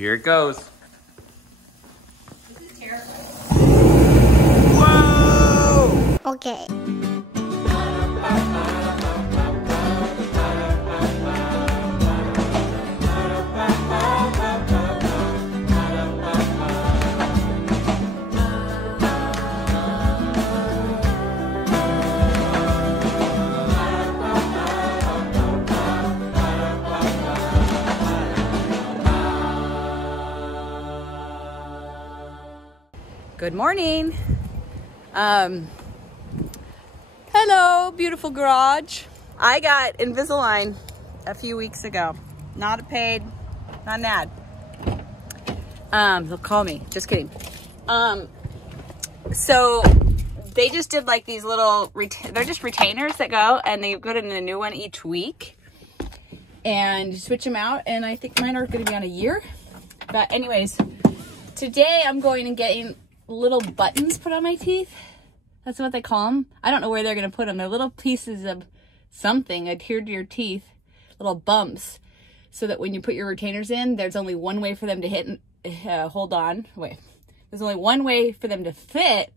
Here it goes. This is terrifying. Whoa! Okay. Good morning. Hello, beautiful garage. I got Invisalign a few weeks ago. Not a paid, not an ad. They'll call me, just kidding. So they just did like these little, they're just retainers that go, and they put in a new one each week. And you switch them out, and I think mine are gonna be on a year. But anyways, today I'm going and getting little buttons put on my teeth. That's what they call them. I don't know where they're going to put them. They're little pieces of something adhered to your teeth, little bumps, so that when you put your retainers in, there's only one way for them to hit and hold on. Wait, there's only one way for them to fit,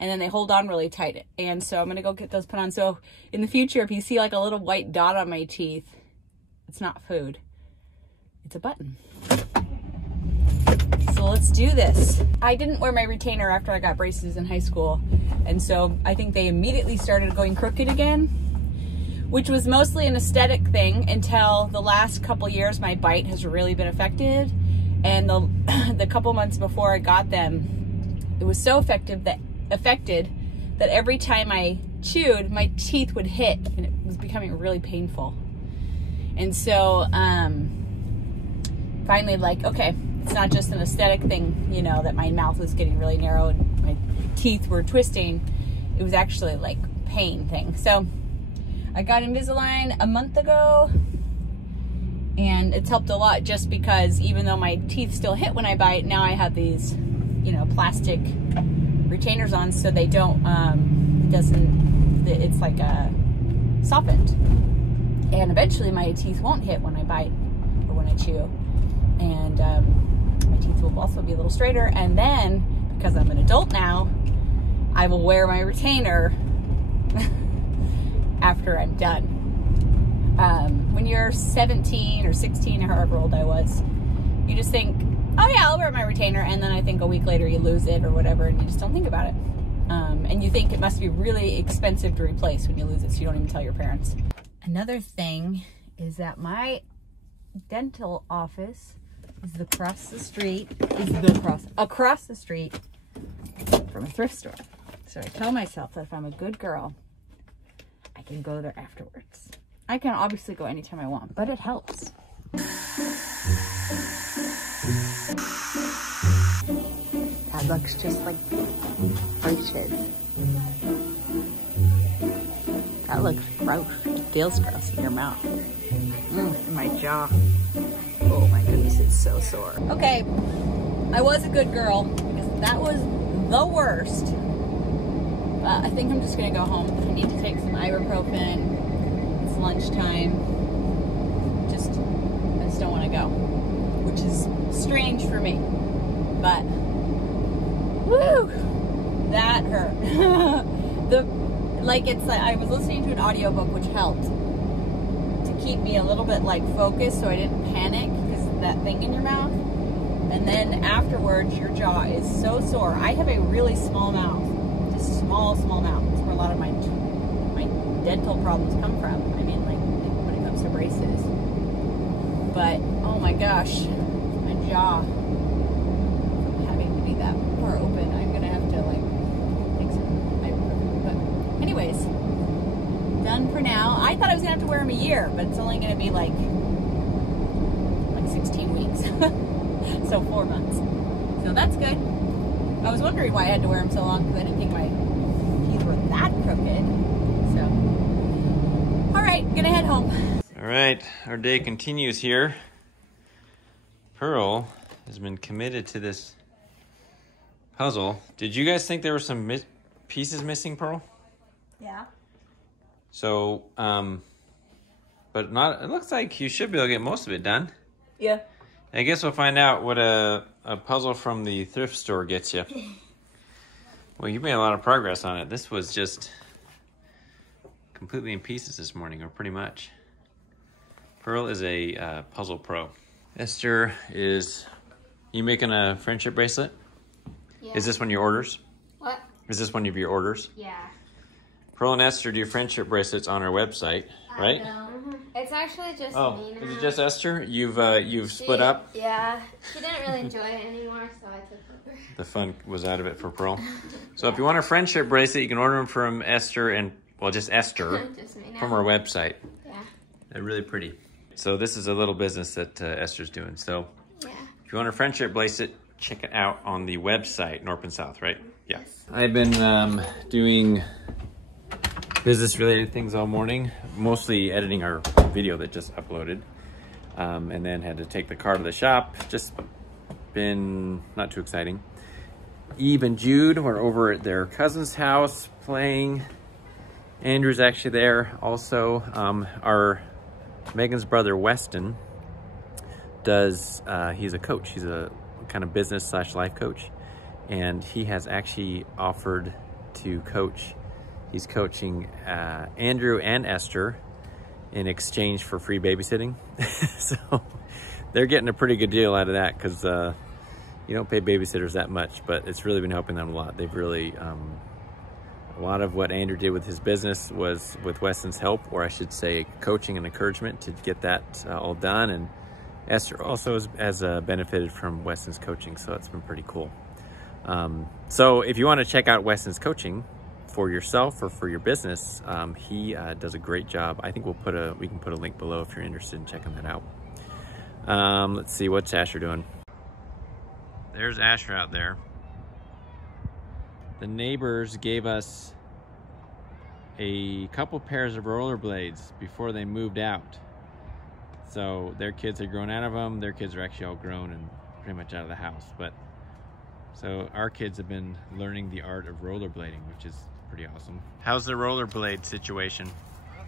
and then they hold on really tight. And so I'm going to go get those put on. So in the future, if you see like a little white dot on my teeth, it's not food. It's a button. So let's do this. I didn't wear my retainer after I got braces in high school. And so I think they immediately started going crooked again, which was mostly an aesthetic thing until the last couple years my bite has really been affected. And the couple months before I got them, it was so affected that every time I chewed, my teeth would hit, and it was becoming really painful. And so finally, like, okay, it's not just an aesthetic thing, you know, that my mouth was getting really narrow and my teeth were twisting. It was actually like pain thing. So I got Invisalign a month ago, and it's helped a lot just because even though my teeth still hit when I bite, now I have these, you know, plastic retainers on so they don't, it's like softened. And eventually my teeth won't hit when I bite or when I chew. And my teeth will also be a little straighter. And then, because I'm an adult now, I will wear my retainer after I'm done. When you're 17 or 16 or however old I was, you just think, oh yeah, I'll wear my retainer. And then I think a week later you lose it or whatever, and you just don't think about it. And you think it must be really expensive to replace when you lose it, so you don't even tell your parents. Another thing is that my dental office is across the street from a thrift store. So I tell myself that if I'm a good girl, I can go there afterwards. I can obviously go anytime I want, but it helps. That looks just like roaches. That looks gross. It feels gross in your mouth. In my jaw. Oh my goodness, it's so sore. Okay, I was a good girl because that was the worst. I think I'm just gonna go home. I need to take some ibuprofen. It's lunchtime. I just don't want to go, which is strange for me. But woo, that hurt. It's like I was listening to an audiobook, which helped to keep me a little bit like focused so I didn't panic because of that thing in your mouth. And then afterwards, your jaw is so sore. I have a really small mouth, just small mouth. That's where a lot of my dental problems come from. I mean, like when it comes to braces. But oh my gosh, my jaw having to be that far open. I'm gonna have to like take some ibuprofen. But anyways, done for now. I thought I was gonna have to wear them a year, but it's only gonna be like 16 weeks. So 4 months. So that's good. I was wondering why I had to wear them so long because I didn't think my teeth were that crooked. So, all right, gonna head home. All right, our day continues here. Pearl has been committed to this puzzle. Did you guys think there were some pieces missing, Pearl? Yeah. So, but not. It looks like you should be able to get most of it done. Yeah. I guess we'll find out what a puzzle from the thrift store gets you. Well, you made a lot of progress on it. This was just completely in pieces this morning, or pretty much. Pearl is a puzzle pro. Esther, is you making a friendship bracelet? Yeah. Is this one of your orders? What? Is this one of your orders? Yeah. Pearl and Esther do friendship bracelets on our website, right? I know. It's actually just Oh, me now. is it just Esther? You've split up? Yeah. She didn't really enjoy it anymore, so I took over. The fun was out of it for Pearl. So if you want a friendship bracelet, you can order them from Esther and, well, just Esther Just me now. from our website. Yeah. They're really pretty. So this is a little business that Esther's doing. So Yeah. if you want a friendship bracelet, check it out on the website, Knorpp and South, right? Yeah. I've been doing business-related things all morning, mostly editing our video that just uploaded, and then had to take the car to the shop. Just been not too exciting. Eve and Jude were over at their cousin's house playing. Andrew's actually there also. Our Megan's brother Weston does, he's a coach. He's a kind of business / life coach, and he has actually offered to coach. He's coaching Andrew and Esther in exchange for free babysitting. So they're getting a pretty good deal out of that, because you don't pay babysitters that much, but it's really been helping them a lot. They've really, a lot of what Andrew did with his business was with Weston's help, or I should say coaching and encouragement to get that all done. And Esther also has benefited from Weston's coaching, so it's been pretty cool. So if you want to check out Weston's coaching for yourself or for your business, he does a great job. I think we can put a link below if you're interested in checking that out. Let's see, what's Asher doing? There's Asher out there. The neighbors gave us a couple pairs of rollerblades before they moved out. So their kids had grown out of them. Their kids are actually all grown and pretty much out of the house. But so our kids have been learning the art of rollerblading, which is pretty awesome. How's the rollerblade situation?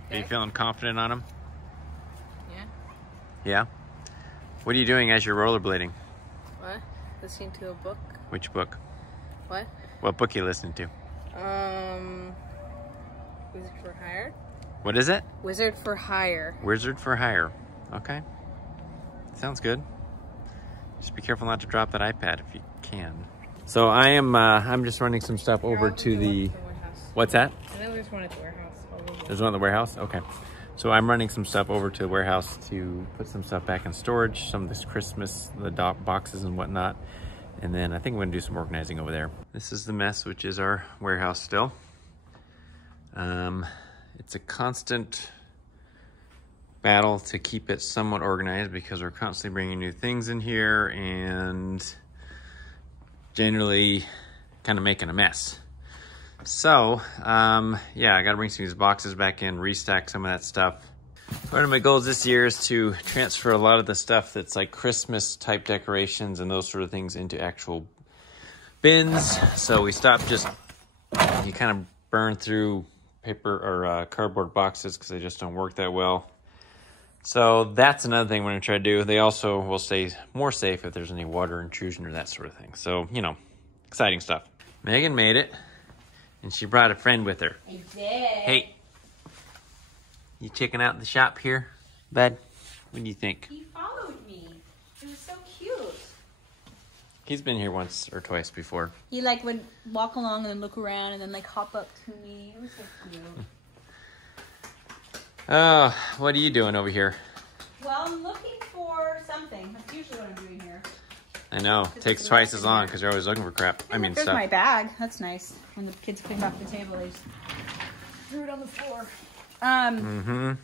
Okay. Are you feeling confident on them? Yeah. Yeah? What are you doing as you're rollerblading? What? Listening to a book. Which book? What? What book are you listening to? Wizard for Hire. What is it? Wizard for Hire. Wizard for Hire. Okay. Sounds good. Just be careful not to drop that iPad if you can. So I'm just running some stuff over to the... What's that? I know there's one at the warehouse. There's one at the warehouse? Okay. So I'm running some stuff over to the warehouse to put some stuff back in storage, some of this Christmas, the boxes and whatnot. And then I think I'm gonna do some organizing over there. This is the mess, which is our warehouse still. It's a constant battle to keep it somewhat organized because we're constantly bringing new things in here and generally kind of making a mess. So, yeah, I gotta bring some of these boxes back in, restack some of that stuff. One of my goals this year is to transfer a lot of the stuff that's like Christmas type decorations and those sort of things into actual bins. So we stopped just, you kind of burn through paper or cardboard boxes because they just don't work that well. So that's another thing we're gonna try to do. They also will stay more safe if there's any water intrusion or that sort of thing. So, you know, exciting stuff. Megan made it. And she brought a friend with her. I did. Hey, you checking out the shop here, bud? What do you think? He followed me. It was so cute. He's been here once or twice before. He like would walk along and then look around and then like hop up to me. It was so cute. Oh, what are you doing over here? Well, I'm looking for something. That's usually what I'm doing here. I know. It takes twice as long because you're always looking for crap. I mean, There's stuff. my bag. That's nice. When the kids cleaned off the table, they just threw it on the floor. I'm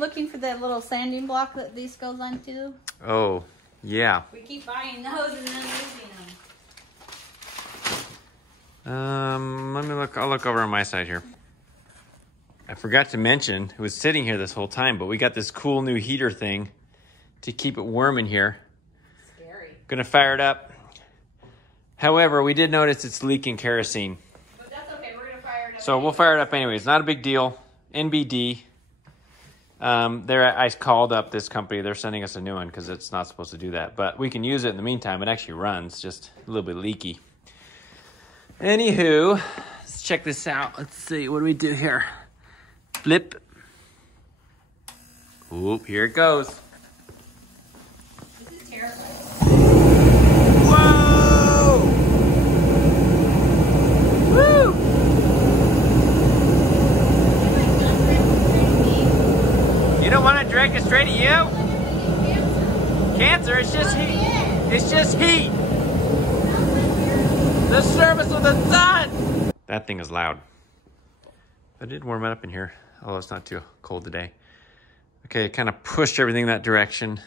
looking for that little sanding block that these goes onto. Oh, yeah. We keep buying those and then losing them. Let me look. I'll look over on my side here. I forgot to mention, it was sitting here this whole time, but we got this cool new heater thing to keep it warm in here. Scary. Gonna fire it up. However, we did notice it's leaking kerosene. But that's okay. We're going to fire it up. So we'll fire it up anyways. Not a big deal. NBD. I called up this company. They're sending us a new one because it's not supposed to do that. But we can use it in the meantime. It actually runs, just a little bit leaky. Anywho, let's check this out. Let's see, what do we do here? Flip. Oop, here it goes. This is terrifying. Whoa! Woo! You don't want to direct it straight at you? Cancer, it's just heat. It's just heat. The service of the sun. That thing is loud. I did warm it up in here, although it's not too cold today. Okay, it kind of pushed everything that direction.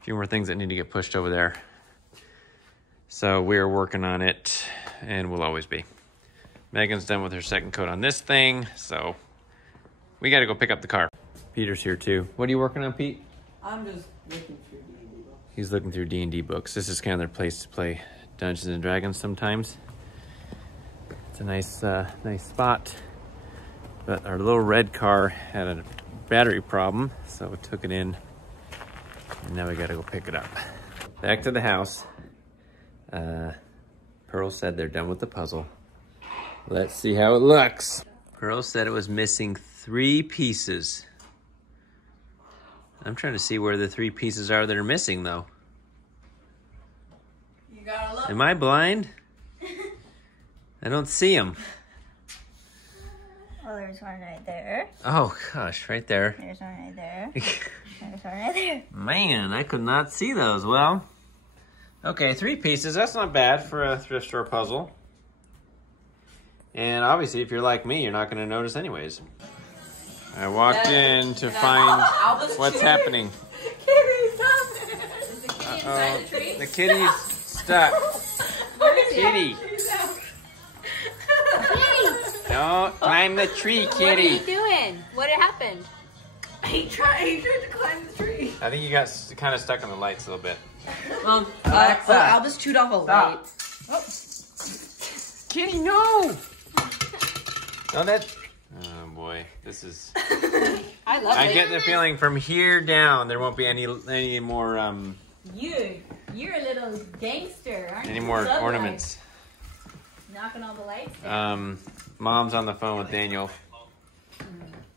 A few more things that need to get pushed over there. So we're working on it, and we'll always be. Megan's done with her second coat on this thing, so we got to go pick up the car. Peter's here too. What are you working on, Pete? I'm just looking through D&D books. He's looking through D&D books. This is kind of their place to play Dungeons and Dragons sometimes. It's a nice, nice spot. But our little red car had a battery problem, so we took it in, and now we got to go pick it up. Back to the house. Pearl said they're done with the puzzle. Let's see how it looks. Pearl said it was missing 3 pieces. I'm trying to see where the 3 pieces are that are missing, though. You gotta look. Am I blind? I don't see them. Well, there's one right there. Oh, gosh, right there. There's one right there. There's one right there. Man, I could not see those. Well, okay, 3 pieces. That's not bad for a thrift store puzzle. And obviously, if you're like me, you're not going to notice anyways. I walked in to find what's happening. Kitty, come! Is the kitty inside the tree? The kitty's stuck. Kitty. Don't climb the tree, kitty. What are you doing? What happened? He tried to climb the tree. I think you got kind of stuck on the lights a little bit. Alexa. Albus chewed off a light. Oh. Kitty, no! No, that... Oh, boy. This is... I love it. I get the feeling from here down, there won't be any more, You're a little gangster, aren't you? any more ornaments. Knocking all the lights down. Mom's on the phone with Daniel.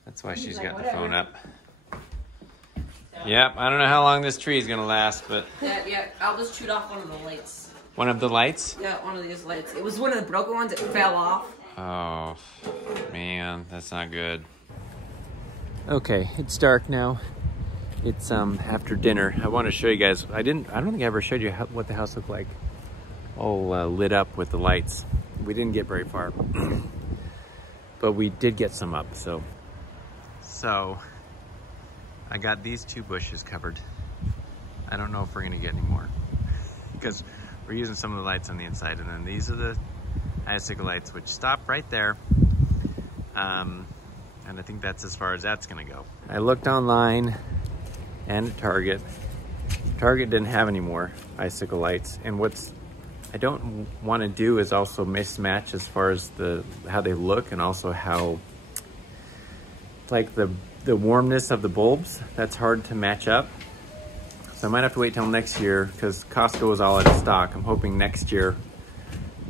That's why she's got the phone up. Yep, I don't know how long this tree is going to last, but... Yeah, Albus chewed off one of the lights. One of the lights? Yeah, one of these lights. It was one of the broken ones that fell off. Oh, man, that's not good. Okay, it's dark now. It's after dinner. I want to show you guys. I don't think I ever showed you what the house looked like. All lit up with the lights. We didn't get very far, but we did get some up. So I got these 2 bushes covered. I don't know if we're gonna get any more because we're using some of the lights on the inside, and then these are the icicle lights, which stop right there. And I think that's as far as that's gonna go. I looked online and at Target. Target didn't have any more icicle lights, and what's I don't want to do is also mismatch as far as how they look, and also how like the warmness of the bulbs. That's hard to match up. So I might have to wait till next year because Costco is all out of stock. I'm hoping next year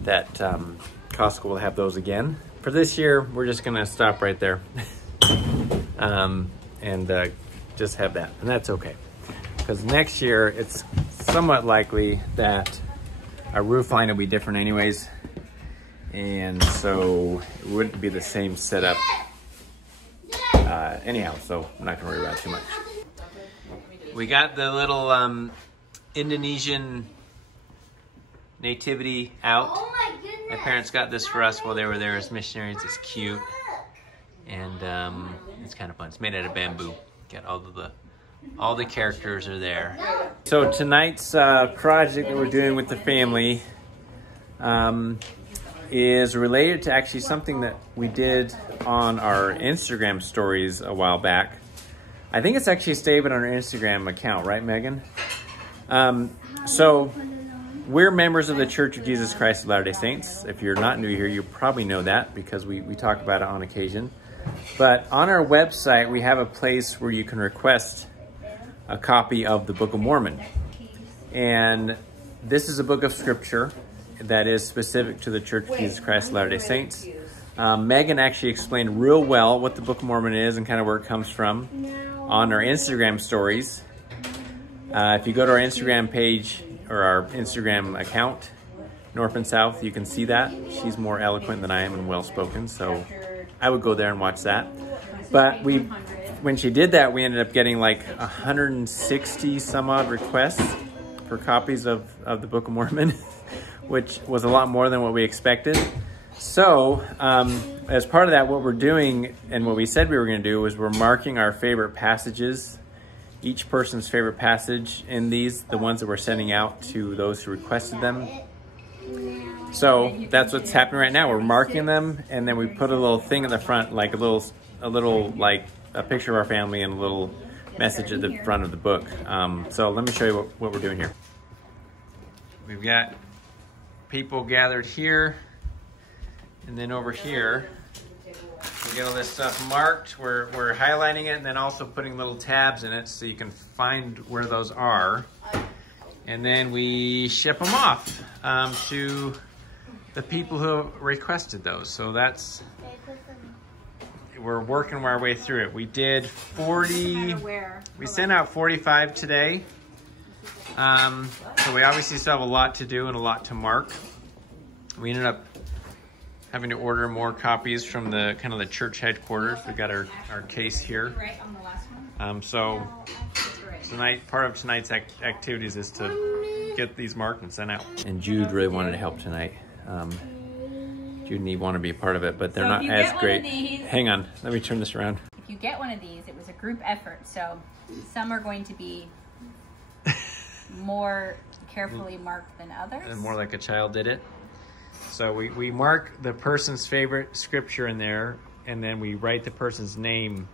that Costco will have those again. For this year, we're just gonna stop right there and just have that, and that's okay. Because next year, it's somewhat likely that our roof line will be different anyways, and so it wouldn't be the same setup anyhow, so I'm not gonna worry about it too much. We got the little Indonesian Nativity out. Oh my goodness. My parents got this for us while they were there as missionaries. It's cute, and it's kind of fun. It's made out of bamboo. Got all the characters are there. So tonight's project that we're doing with the family is related to actually something that we did on our Instagram stories a while back. I think it's actually saved on our Instagram account, right, Megan? So we're members of the Church of Jesus Christ of Latter-day Saints. If you're not new here, you probably know that because we talk about it on occasion. But on our website, we have a place where you can request a copy of the Book of Mormon. And this is a book of scripture that is specific to the Church of Jesus Christ of Latter-day Saints. Megan actually explained real well what the Book of Mormon is and kind of where it comes from on our Instagram stories. If you go to our Instagram page or our Instagram account, North and South, you can see that. She's more eloquent than I am and well-spoken, so I would go there and watch that. But when she did that, we ended up getting like 160 some odd requests for copies of the Book of Mormon, which was a lot more than what we expected. So as part of that, what we're doing and what we said we were going to do was we're marking our favorite passages, each person's favorite passage in these, the ones that we're sending out to those who requested them. So that's what's happening right now. We're marking them, and then we put a little thing in the front, like a little like a picture of our family and a little message at the front of the book. So let me show you what we're doing here. We've got people gathered here, and then over here we get all this stuff marked. We're highlighting it and then also putting little tabs in it so you can find where those are. And then we ship them off to the people who requested those. So that's, we're working our way through it. We did 40, we sent out 45 today. So we obviously still have a lot to do and a lot to mark. We ended up having to order more copies from the kind of the church headquarters. We got our case here. So tonight, part of tonight's activities is to get these marked and sent out. And Jude really wanted to help tonight. Jude and Eve want to be a part of it, but they're not as great. Hang on, let me turn this around. If you get one of these, it was a group effort, so some are going to be more carefully marked than others. And more like a child did it. So we mark the person's favorite scripture in there, and then we write the person's name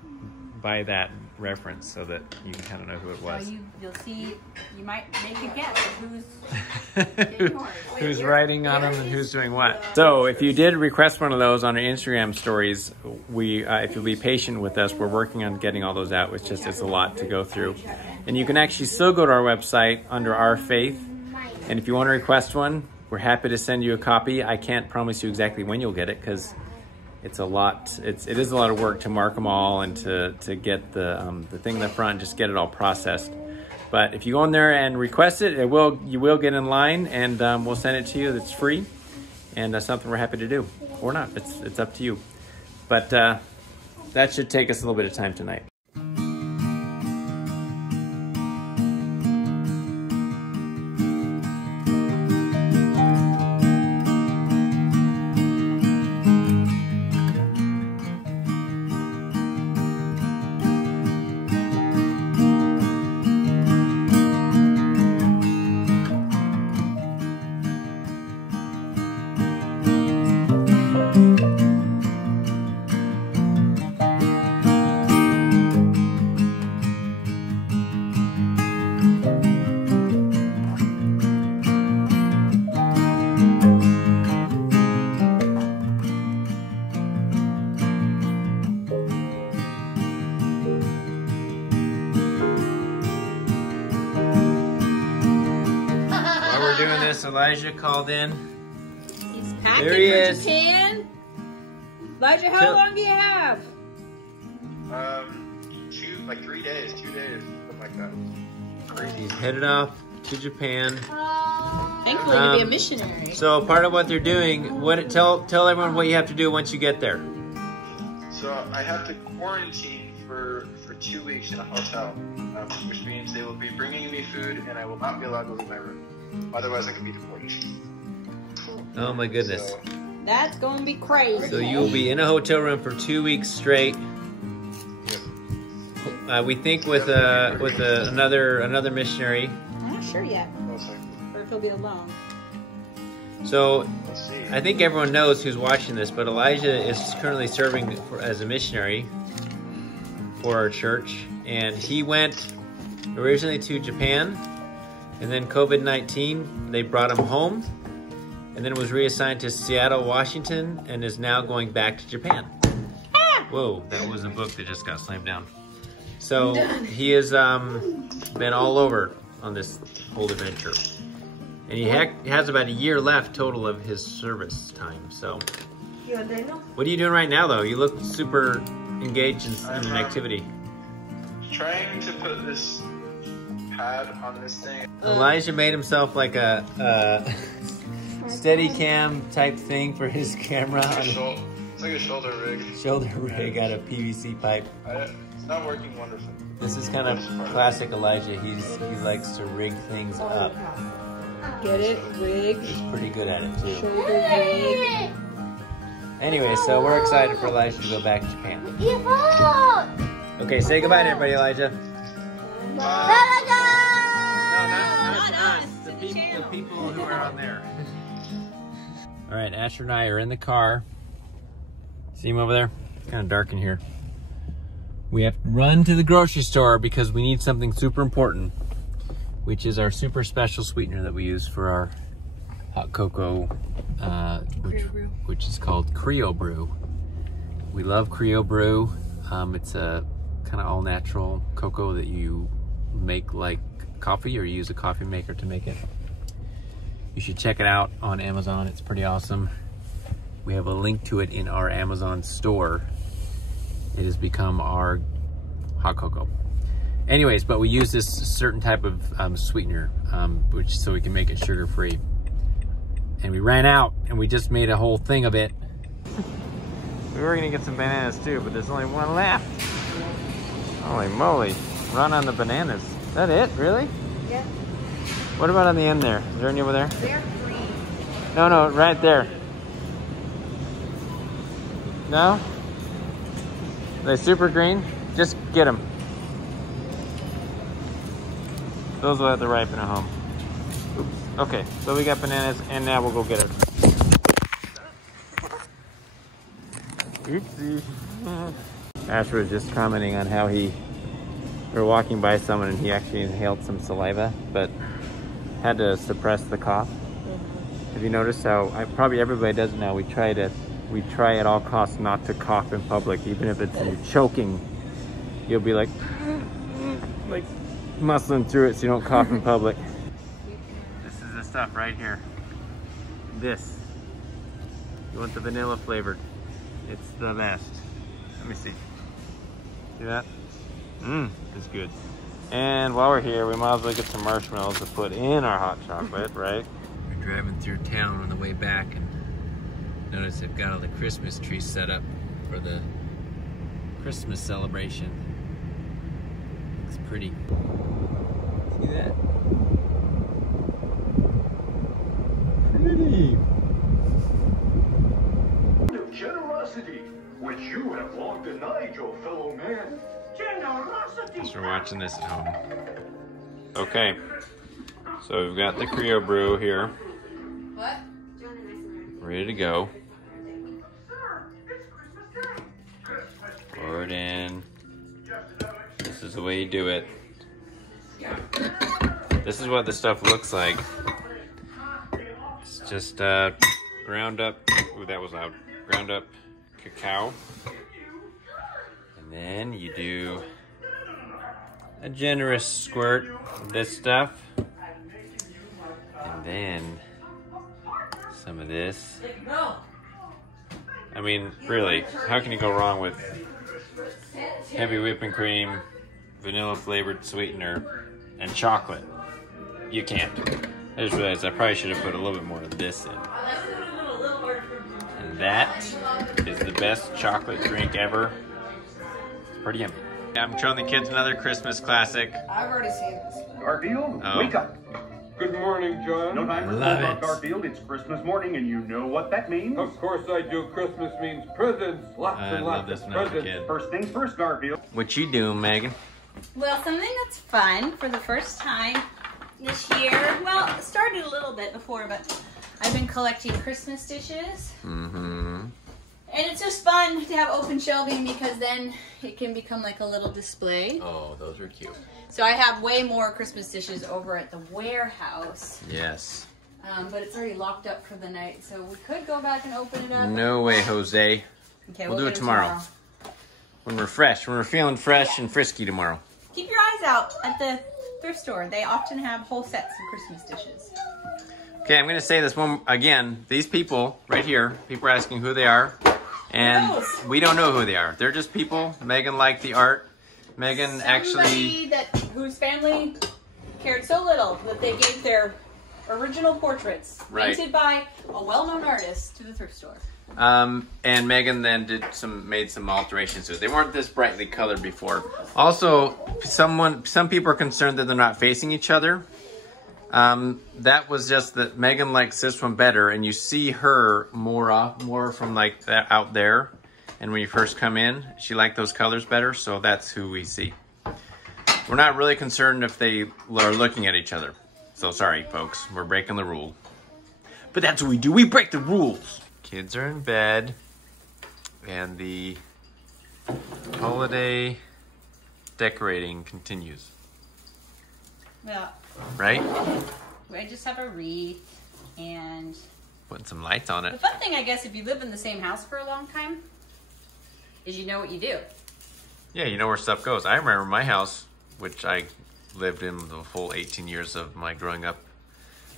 by that reference so that you can kind of know who it was. So you'll see, you might make a guess of who's writing on them and who's doing what. So if you did request one of those on our Instagram stories, if you'll be patient with us, we're working on getting all those out. It's a lot to go through. And you can actually still go to our website under Our Faith, and if you want to request one, we're happy to send you a copy. I can't promise you exactly when you'll get it because it's a lot. It is a lot of work to mark them all and to get the thing in the front, just get it all processed. But if you go in there and request it, you will get in line, and we'll send it to you. It's free, and that's something we're happy to do, or not. It's up to you. But that should take us a little bit of time tonight. Doing this, Elijah called in. He's packing there he for is. Japan. Elijah, how long do you have? Like 3 days, 2 days, something like that. Crazy. He's headed off to Japan. Thankfully, to be a missionary. So part of what they're doing, tell everyone what you have to do once you get there. So I have to quarantine for 2 weeks in a hotel, which means they will be bringing me food and I will not be allowed to leave my room. Otherwise, I could be deported. Oh my goodness. So, that's going to be crazy. So you'll be in a hotel room for 2 weeks straight. We think with another missionary. I'm not sure yet. Or if he'll be alone. So I think everyone knows who's watching this, but Elijah is currently serving as a missionary for our church, and he went originally to Japan, and then COVID-19, they brought him home, and then was reassigned to Seattle, Washington, and is now going back to Japan. Whoa, that was a book that just got slammed down. So he has been all over on this whole adventure. And he has about a year left total of his service time, so. What are you doing right now, though? You look super engaged in an activity. Trying to put this pad on this thing. Elijah made himself like a steady cam type thing for his camera. It's like a shoulder rig. Shoulder rig out of PVC pipe. It's not working wonderfully. This is kind of classic Elijah. He likes to rig things up. Get it? Rig. He's pretty good at it too. Shoulder rig. Anyway, so we're excited for Elijah to go back to Japan. Okay, say goodbye to everybody, Elijah. Bye. No, not us. The people who are on there. All right, Asher and I are in the car. See him over there? It's kind of dark in here. We have to run to the grocery store because we need something super important, which is our super special sweetener that we use for our hot cocoa, which is called Brew. We love Brew. It's a kind of all natural cocoa that you make like coffee, or you use a coffee maker to make it. You should check it out on Amazon. It's pretty awesome. We have a link to it in our Amazon store. It has become our hot cocoa. Anyways, but we use this certain type of sweetener, so we can make it sugar-free. And we ran out, and we just made a whole thing of it. We were gonna get some bananas too, but there's only one left. Holy moly, run on the bananas. Is that it, really? Yeah. What about on the end there? Is there any over there? They're green. No, right there. No? Are they super green? Just get them. Those will have to ripen at home. Oops. Okay, so we got bananas, and now we'll go get it. Oopsie. Asher was just commenting on how we were walking by someone and he actually inhaled some saliva, but had to suppress the cough. Have you noticed how, probably everybody does it now, we try at all costs not to cough in public, even if it's you choking. You'll be like muscling through it so you don't cough in public. This is the stuff right here. This. You want the vanilla flavored. It's the best. Let me see. See that? It's good. And while we're here, we might as well get some marshmallows to put in our hot chocolate, right? We're driving through town on the way back and notice they've got all the Christmas trees set up for the Christmas celebration. Looks pretty. See that? Pretty. Generosity, which you have long denied your fellow man. Generosity. So we're watching this at home. Okay, so we've got the Brew here. What? Ready to go. Pour it in. This is the way you do it. This is what the stuff looks like. It's just ground up. Ooh, that was loud. Ground up cacao. And then you do a generous squirt of this stuff. And then some of this. I mean, really, how can you go wrong with heavy whipping cream, vanilla flavored sweetener, and chocolate? You can't. I just realized I probably should have put a little bit more of this in. And that is the best chocolate drink ever. It's pretty yummy. I'm showing the kids another Christmas classic. I've already seen this. Garfield, Oh. wake up. Good morning, John. No time for Love talk, it. Garfield. It's Christmas morning, and you know what that means. Of course I do. Christmas means presents. Lots I and love lots this of when I was a presents. kid. First things first, Garfield. What you doing, Megan? Well, something that's fun for the first time this year. Well, it started a little bit before, but I've been collecting Christmas dishes. Mm-hmm. And it's just fun to have open shelving because then it can become like a little display. Oh, those are cute. So I have way more Christmas dishes over at the warehouse. Yes. But it's already locked up for the night, so we could go back and open it up. No way, Jose. Okay, We'll do get it them tomorrow. when we're fresh, when we're feeling fresh and frisky tomorrow. Keep your eyes out at the thrift store. They often have whole sets of Christmas dishes. Okay, I'm going to say this one again. These people right here, people are asking who they are. And we don't know who they are. They're just people. Megan liked the art. Megan actually... whose family cared so little that they gave their original portraits, painted by a well-known artist, to the thrift store. And Megan then made some alterations to it. They weren't this brightly colored before. Also, some people are concerned that they're not facing each other. That was just that Megan likes this one better, and you see her more from like that out there. And when you first come in, she liked those colors better, so that's who we see. We're not really concerned if they are looking at each other. So sorry, folks, we're breaking the rule. But that's what we do, we break the rules. Kids are in bed, and the holiday decorating continues. Yeah. Right? I just have a wreath and... Putting some lights on it. The fun thing, I guess, if you live in the same house for a long time, is you know what you do. Yeah, you know where stuff goes. I remember my house, which I lived in the full 18 years of my growing up.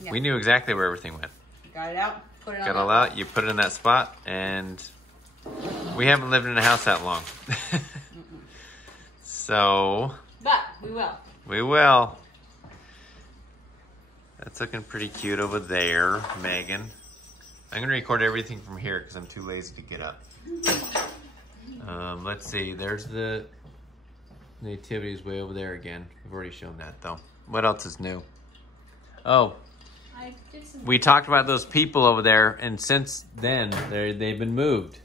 Yeah. We knew exactly where everything went. You got it out, put it on. Got it all out, you put it in that spot, and we haven't lived in a house that long. So... But we will. We will. That's looking pretty cute over there, Megan. I'm going to record everything from here because I'm too lazy to get up. Let's see. There's the Nativity's way over there again. We've already shown that, though. What else is new? Oh, we talked about those people over there, and since then, they've been moved.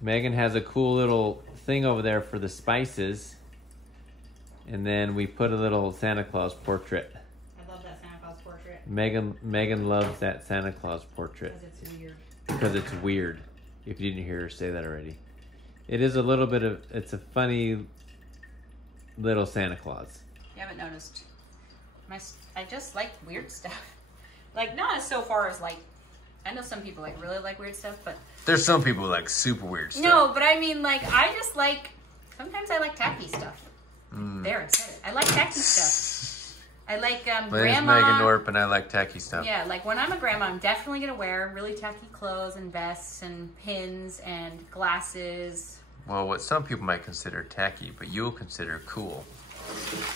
Megan has a cool little thing over there for the spices, and then we put a little Santa Claus portrait. I love that Santa Claus portrait. Megan loves that Santa Claus portrait. Because it's weird. Because it's weird. If you didn't hear her say that already. It is a little bit of, it's a funny little Santa Claus. You haven't noticed. I just like weird stuff. Like, not as so far as like, I know some people like really like weird stuff, but. There's some people who like super weird stuff. No, but I mean like, I just like, sometimes I like tacky stuff. There, I said it. I like tacky stuff. I like grandma. Megan Knorpp and I like tacky stuff. Yeah, like when I'm a grandma, I'm definitely going to wear really tacky clothes and vests and pins and glasses. Well, what some people might consider tacky, but you'll consider cool.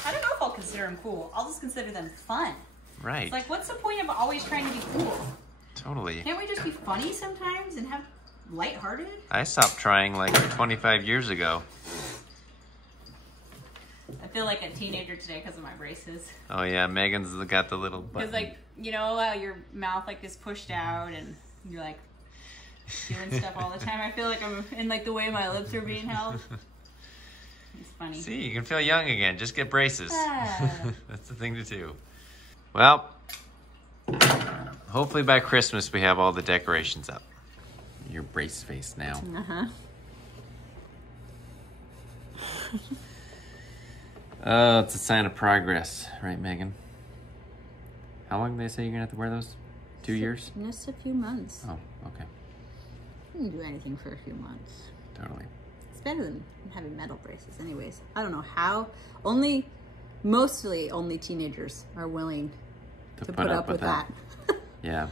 I don't know if I'll consider them cool. I'll just consider them fun. Right. It's like, what's the point of always trying to be cool? Totally. Can't we just be funny sometimes and have lighthearted? I stopped trying like 25 years ago. I feel like a teenager today because of my braces. Oh yeah, Megan's got the little button. Because like, you know, your mouth like is pushed out and you're like doing stuff all the time. I feel like I'm in like the way my lips are being held. It's funny. See, you can feel young again. Just get braces. That's the thing to do. Well, hopefully by Christmas we have all the decorations up. Your brace face now. Uh-huh. It's a sign of progress, right, Megan? How long did they say you're gonna have to wear those? 2 years? Just a few months. Oh, okay. You can do anything for a few months. Totally. It's better than having metal braces anyways. I don't know how. Mostly only teenagers are willing to put up with that. Yeah.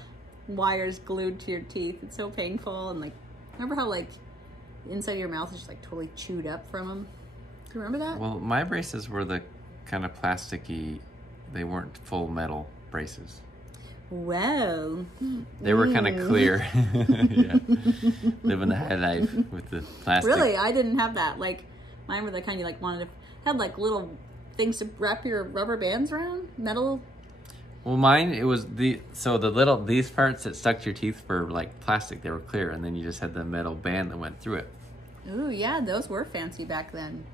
Wires glued to your teeth. It's so painful. And like, remember how like the inside of your mouth is just like totally chewed up from them? Do you remember that? Well, my braces were the kind of plasticky, they weren't full metal braces. Whoa. They were kind of clear. Yeah. Living the high life with the plastic. Really? I didn't have that. Like, mine were the kind you like wanted to, had like little things to wrap your rubber bands around? Metal? Well, mine, it was these parts that stuck to your teeth were like plastic. They were clear, and then you just had the metal band that went through it. Ooh, yeah, those were fancy back then.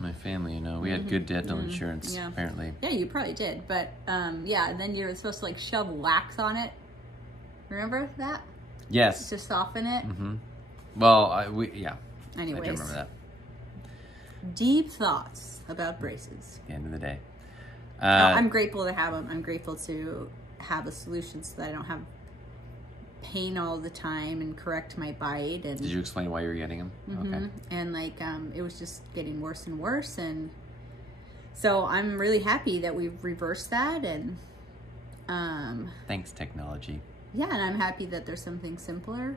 My family, you know, we had good dental insurance, apparently. Yeah, you probably did. But, yeah, and then you were supposed to, like, shove wax on it. Remember that? Yes. To soften it? Mm-hmm. Well, yeah. Anyways. I do remember that. Deep thoughts about braces. At the end of the day. I'm grateful to have them. I'm grateful to have a solution so that I don't have pain all the time and correct my bite. And Did you explain why you were getting them? Okay. And like it was just getting worse and worse, and so I'm really happy that we've reversed that. And Thanks, technology. yeah, and I'm happy that there's something simpler,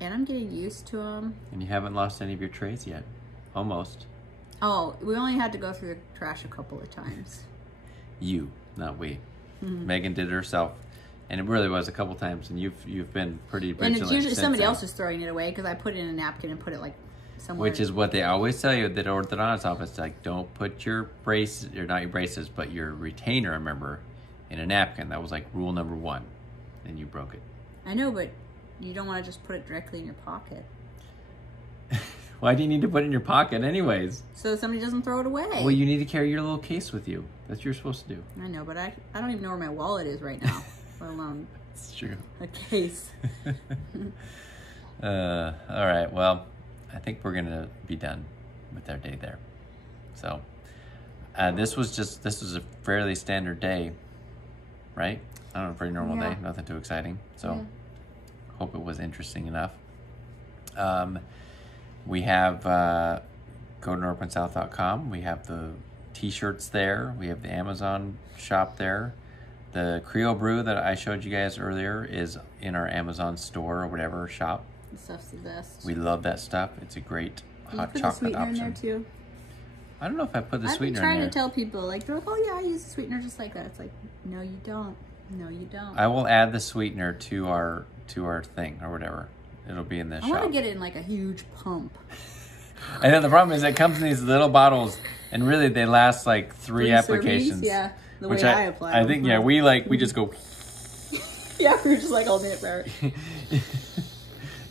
and I'm getting used to them. And you haven't lost any of your trays yet. Almost. Oh, we only had to go through the trash a couple of times. You, not we. Megan did it herself, and it really was a couple times. And you've been pretty vigilant. And it's usually since somebody then. else is throwing it away because I put it in a napkin and put it like somewhere. Which is what they always tell you at the orthodontist office. Like, don't put your braces, or not your braces, but your retainer, remember, in a napkin. That was like rule number 1. And you broke it. I know, but you don't want to just put it directly in your pocket. Why do you need to put it in your pocket anyways? So somebody doesn't throw it away. Well, you need to carry your little case with you. That's what you're supposed to do. I know, but I don't even know where my wallet is right now, let alone It's true. a case. All right, well, I think we're gonna be done with our day there. So this was a fairly standard day, right? I don't know, pretty normal day, nothing too exciting. So hope it was interesting enough. We have go to knorppandsouth.com. We have the t-shirts there. We have the Amazon shop there. The Creole Brew that I showed you guys earlier is in our Amazon store or whatever shop. This stuff's the best. We love that stuff. It's a great hot chocolate option. In there too? I don't know if I put the I've been sweetener in trying there. to tell people, like, they're like, oh yeah, I use the sweetener just like that. It's like, no, you don't. No, you don't. I will add the sweetener to our thing or whatever. It'll be in this I shop. want to get it in like a huge pump. And then the problem is it comes in these little bottles, and really they last like three applications. Servings, yeah, the which way I apply I them. think, yeah, we just go. Yeah, we were just like holding it there.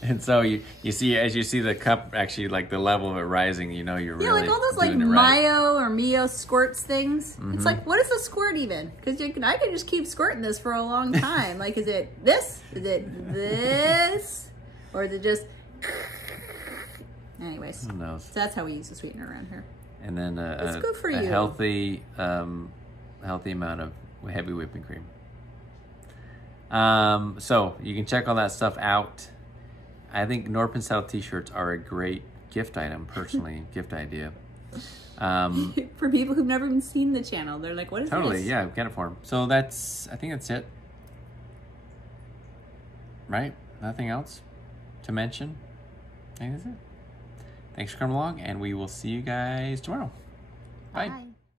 And so you see, as you see the cup actually, like the level of it rising, you know you're really like all those like doing it right. Mayo or Mio squirts things. It's like, what is a squirt even? Because I can just keep squirting this for a long time. Like, is it this? Is it this? Or is it just... Anyways, Who knows? so that's how we use the sweetener around here. And then It's good for a you. healthy amount of heavy whipping cream. So you can check all that stuff out. I think Knorpp and South t-shirts are a great gift item, personally, gift idea. For people who've never even seen the channel, they're like, what is Totally, this? yeah, get it for them. So I think that's it. Right? Nothing else to mention? I think that's it. Thanks for coming along, and we will see you guys tomorrow. Bye. Bye.